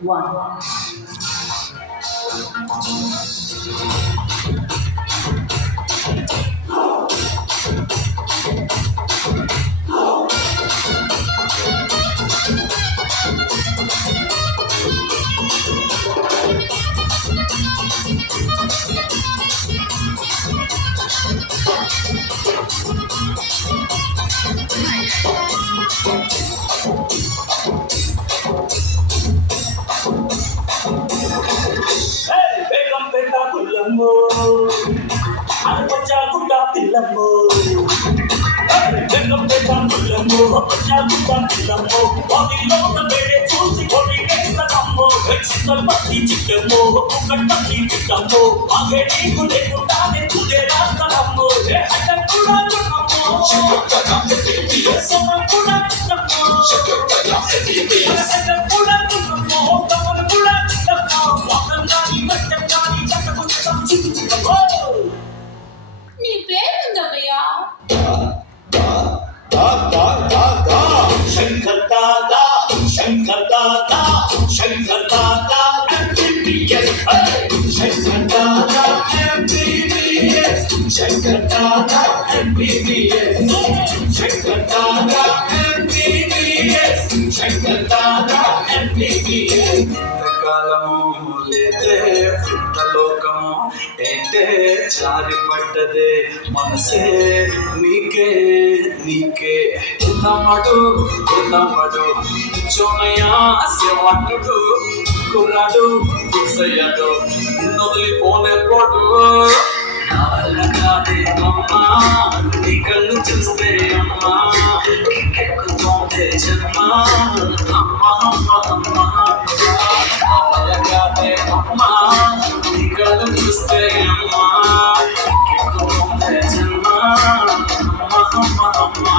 one. Pecah buta pilammu, jangan pecah pilammu, pecah buta pilammu. Bodiలో వేడే చూసి కొడిగేస్తాము, వెచ్చితల్ పట్టి చిక్కము, కుక్కట్ పట్టి చిక్కము. ఆగే నీకు లేకుండానే తుదే రాస్తాము, హఠం కూడా చుక్కము. శుక్రకథ TBS, సమం కూడా చుక్కము. శుక్రకథ TBS, హఠం కూడా చుక్కము, కమల్ కూడా చుక్కము. వాతం గాని మట్టం గాని చక్కకు చిక్కము. నీ పేరుందమ్మయ్యా? Shankar Dada, Shankar Dada, Shankar Dada MBBS, Shankar Dada MBBS, Shankar Dada MBBS, Shankar Dada MBBS, Shankar Dada MBBS. కాలము లేదే లోకము ఏంటే చారిపడ్డదే మనసే నీకే నీకే ఉన్నమడు చోనయ్యా సేవట్టుడు కుర్రాడు ఫిక్స్ అయ్యాడు వదిలిపోనే పోడు అమ్మా నీ కళ్ళు చూస్తే అమ్మా ఎక్కుతోందే జన్మ అమ్మా అమ్మా అమ్మా నీ కళ్ళు చూస్తే అమ్మా ఎక్కుతోందే జన్మ అమ్మా అమ్మా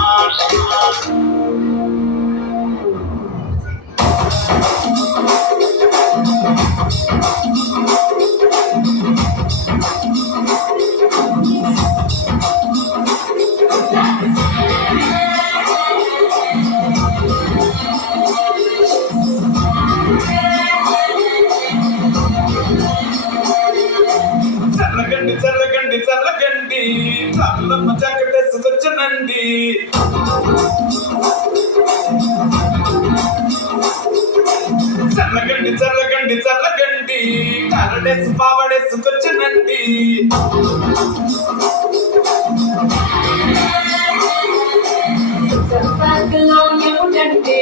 చల్లగండి చల్లమ్మ జాకెట్టేసుకొచ్చనండి చల్లగండి కలడేసు పావడేసుకొచ్చనండి పార్కులో ఎముడంటే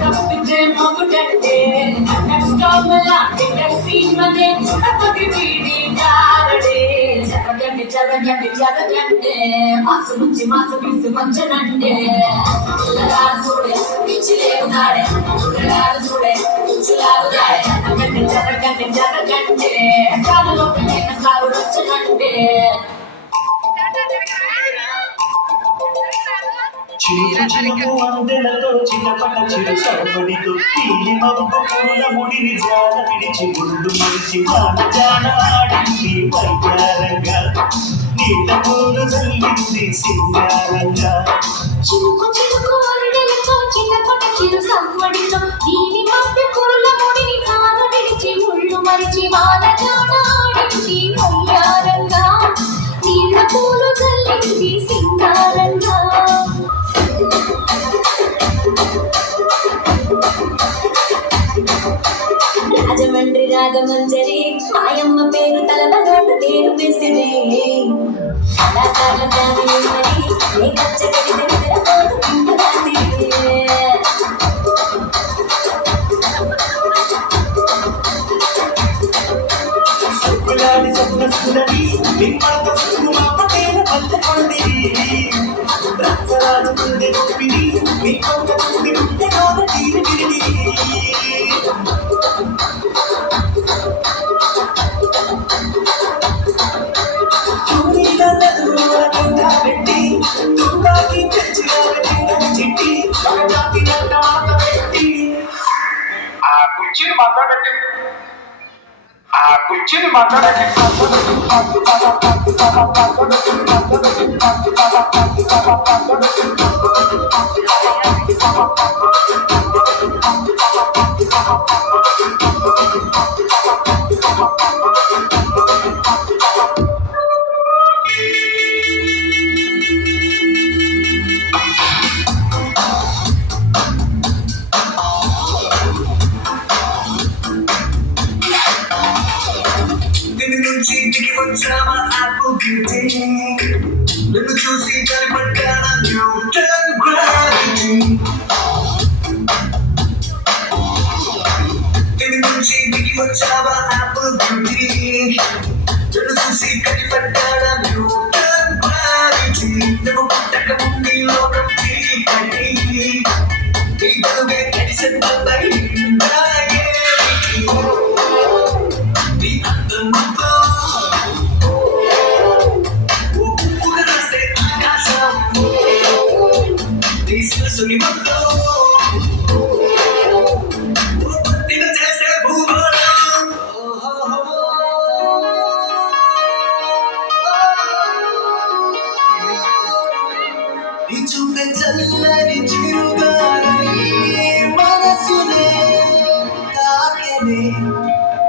తప్పితే మొగుడంటే సీమనే చుడపతి వీడి కారడే జరగండి మాసు నుంచి మాసు తీసుకొచ్చనంటే పిల్లగాడు చూడే పిచ్చిలేవుతాడే పిల్లగాడు చూడే పిచ్చిలాగుతాడే జరగండి సాగులో పిల్లల సాగు వచ్చనంటే చిరుకు అందెలతో చిన్నపట చిరు సవ్వడితో తీలి మబ్బు పూల ముడిని జాల విడిచి గుండు మరిచి జాన ఆడింది వైద్యారంగా నీళ్ళ పూలు చల్లింది సింగారంగా చిరుకు అందెలతో చిన్నపట చిరు సవ్వడితో తీలి మబ్బు పూల ముడిని జాల విడిచి గుండు మరిచి జాన ఆడింది వైద్యారంగా నీళ్ళ పూలు చల్లింది సింగారంగా రాజమండ్రి రాగమంజరి మాయమ్మ పేరు తలపగొట్టు పేరు మెసిడే కళాకారుల ఫ్యామిలీ మరి కచ్చగడి నిద్రపోటు ఇంటి సొక్కులాడి సొక్కులవి నిమ్మక సుకుమామ పేరు పల్లకొండిరి రచ్చరాజు ముందే గొప్పిరి నిక్కొంక చూసి ముందే కాద తీరి విరిడి పెట్టి తుంబాకి తెచ్చి చిట్టి జాతి పెట్టి ఆ కుర్చీని మాట్లాడండి దీని నుంచి ఇంటికి వచ్చామా ఆపిల్ బ్యూటీ నిన్ను చూసి కనిపట్టానా న్యూటన్ గ్రావిటీ దీని నుంచి ఇంటికి వచ్చామా ఆపిల్ బ్యూటీ నిన్ను చూసి కనిపట్టానా న్యూటన్ గ్రావిటీ నువ్వు పుట్టక ముందు లోకం చీకటి నీ వెలుగే కలిసిపోతాయి చూపే చల్లని చిరుగాలి మనసునే తాకినే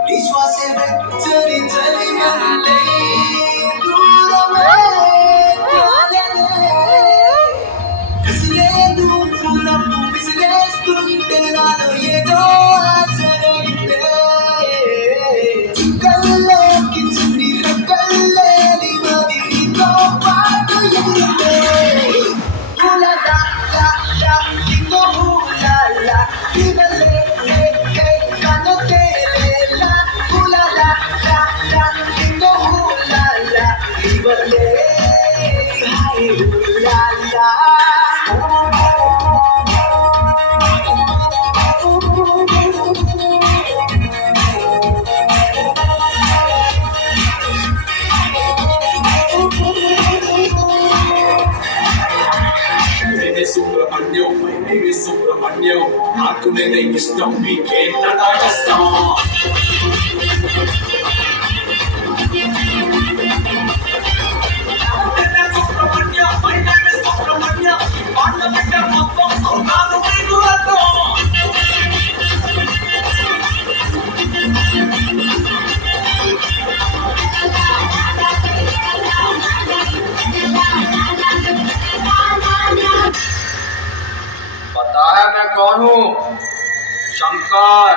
విశ్వాసే వెచ్చని చలిగాలే దూరమే విసిరేదు పూలపు విసిరేస్తుంటే నాలో ఏదో ఆశగలిగే కల్లోకి చుడి రెక్కల్లేని నది నీతో పాటు ఎగిరితే హూలా లా లా లా నీతో హూలా లా ఇవలే హే హే కను తేలే లా హూలా లా లా లా నీతో హూలా లా ఇవలే హై హూలా లా సుబ్రహ్మణ్యం నేనే సుబ్రహ్మణ్యం నాకు నేనే ఇష్టం మీకేంటా కష్టం సుబ్రహ్మణ్యం నేనే సుబ్రహ్మణ్యం వాళ్ళ బిడ్డ మొత్తం అవునాను మీకు అర్థం बताया मैं कौन हूँ? शंकर,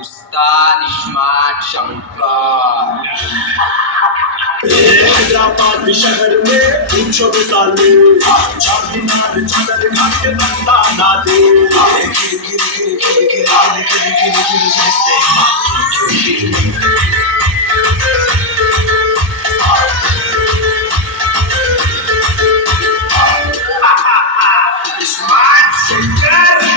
उस्ताद इस्मार्ट शंकर। हैदराबाद शहर में पूछो मिसाले चार चादर घाट बंदा ना दे स्मार्ट शंकर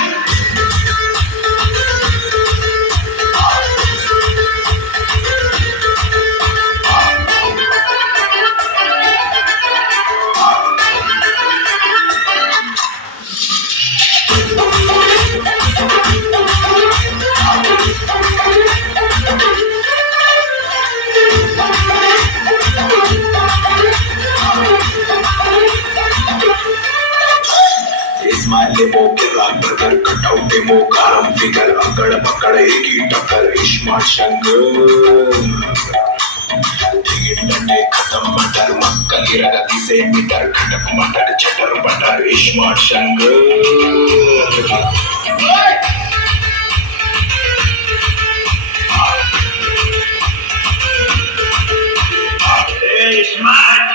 डेमो किरा बर्गर कटआउट डेमो कारम फिगर अकड़ पकड़ एक ही टक्कर स्मार्ट शंकर टिकट खत्म मटर मक्का गिरा से मीटर खटक मटर चटर बटर स्मार्ट शंकर स्मार्ट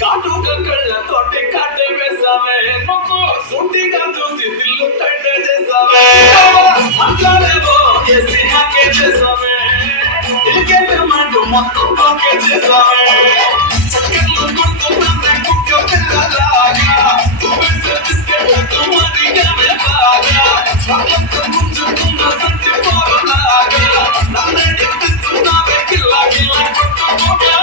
కాటుక కళ్ళతోటి కాటే వేసావే నువ్వు సుంటిగా చూసి దిల్లు తండ్రి చేసావే అంటారేమో చేసి హ్యాకే చేసావే ఇంకేంటి మంటూ మొత్తం ఓకే చేసావే చక్కర్లు గుర్తున్నా కుక్క పిల్లలాగా నువ్వేసే బిస్కెట్లకు మరిగా బాగా స్వాగతం ముంచుకున్న సంచి పోరలాగా నన్నే నింపిస్తున్నావే కిల్లా కిల్లా కొట్టుకోగా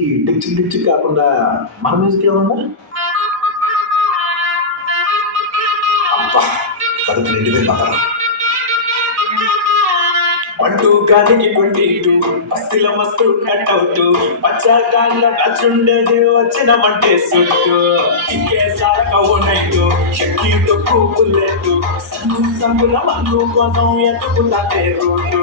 ఈ డిక్చిక్ డిక్చిక్ కాకుండా మన మ్యూజిక్ ఏమన్నా అబ్బా కడుపు నిండిపోయి పక్కన పంటూ గానికి 22 బస్తిల మస్తు కట్అవుట్ పచ్చగాళ్ళ కచుండేది వచ్చినమంటే సుట్టు ఇంకే సారక ఓ నైటు షక్కి డొక్కు బుల్లెట్టు సంగుల మందు కోసం ఎత్తుకుతాటే రోడ్డు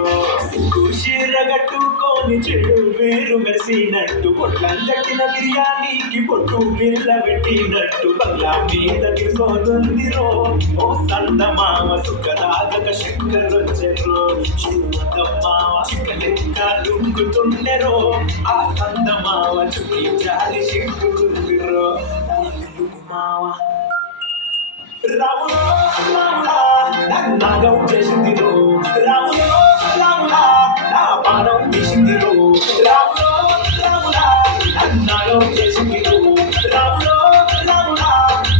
సిగ్గు షీరగట్టుకోని చెడు వీరు మెరిసినట్టు పొట్లం కట్టిన బిర్యానీకి పొట్టు బిల్ల పెట్టినట్టు బంగ్లా మీద తీసుకుందిరో ఓ సందమామ సుఖరాగక శంకరొచ్చెరో శివదమ్మావ చిక్కలెక్క లుంగుతుండెరో ఆ సందమావ చుట్టి జాలి శంకురుందిరో మావ రాములో రాములా నన్నాగం చేసిందిరో రాములో రాములా నా పానం తీసిందిరో రాములో రాములా నన్నాగం చేసిందిరో రాములో రాములా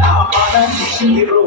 నా పానం తీసిందిరో